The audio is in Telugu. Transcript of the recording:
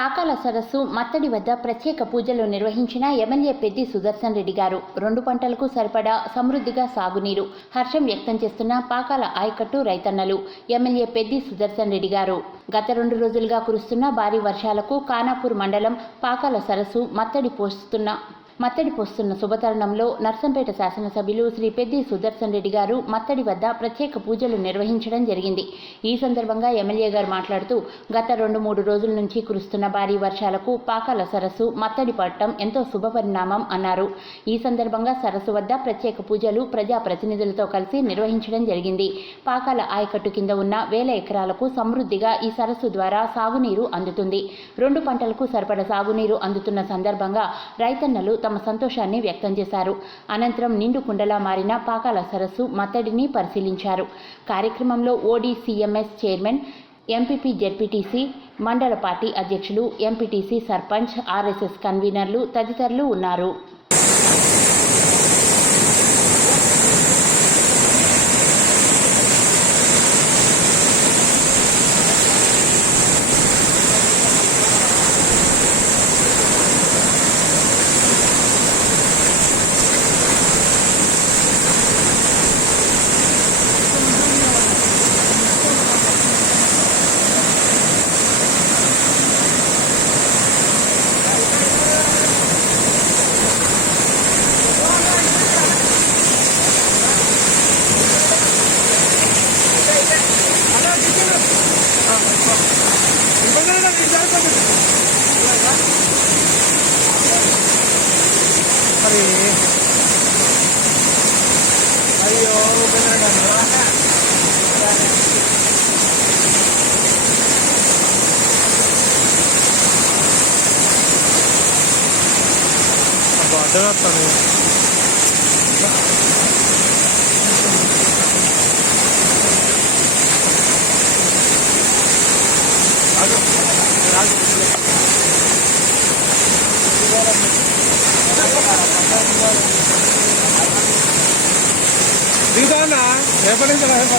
పాకాల సరస్సు మత్తడి వద్ద ప్రత్యేక పూజలు నిర్వహించిన ఎమ్మెల్యే పెద్ది సుదర్శన్ రెడ్డి గారు. రెండు పంటలకు సరిపడా సమృద్ధిగా సాగునీరు. హర్షం వ్యక్తం చేస్తున్న పాకాల ఆయకట్టు రైతన్నలు ఎమ్మెల్యే పెద్ది సుదర్శన్ రెడ్డి గారు. గత రెండు రోజులుగా కురుస్తున్న భారీ వర్షాలకు కానాపూర్ మండలం పాకాల సరస్సు మత్తడి పోస్తున్న మత్తడి పోస్తున్న శుభతరుణంలో నర్సంపేట శాసనసభ్యులు శ్రీ పెద్ది సుదర్శన్ రెడ్డి గారు మత్తడి వద్ద ప్రత్యేక పూజలు నిర్వహించడం జరిగింది. ఈ సందర్భంగా ఎమ్మెల్యే గారు మాట్లాడుతూ గత రెండు మూడు రోజుల నుంచి కురుస్తున్న భారీ వర్షాలకు పాకాల సరస్సు మత్తడి పడటం ఎంతో శుభపరిణామం అన్నారు. ఈ సందర్భంగా సరస్సు వద్ద ప్రత్యేక పూజలు ప్రజాప్రతినిధులతో కలిసి నిర్వహించడం జరిగింది. పాకాల ఆయకట్టు కింద ఉన్న వేల ఎకరాలకు సమృద్ధిగా ఈ సరస్సు ద్వారా సాగునీరు అందుతుంది. రెండు పంటలకు సరిపడ సాగునీరు అందుతున్న సందర్భంగా రైతన్నలు తమ తమ సంతోషాన్ని వ్యక్తం చేశారు. అనంతరం నిండు కుండలా మారిన పాకాల సరస్సు మత్తడిని పరిశీలించారు. కార్యక్రమంలో ఓడీసీఎంఎస్ చైర్మన్ ఎంపీపీ జెడ్పీటీసీ మండల పార్టీ అధ్యక్షులు ఎంపీటీసీ సర్పంచ్ ఆర్ఎస్ఎస్ కన్వీనర్లు తదితరులు ఉన్నారు. Sorry. Ayo, benar kan? Apa ada apa nih? దిగుతా రేపటి నుంచి.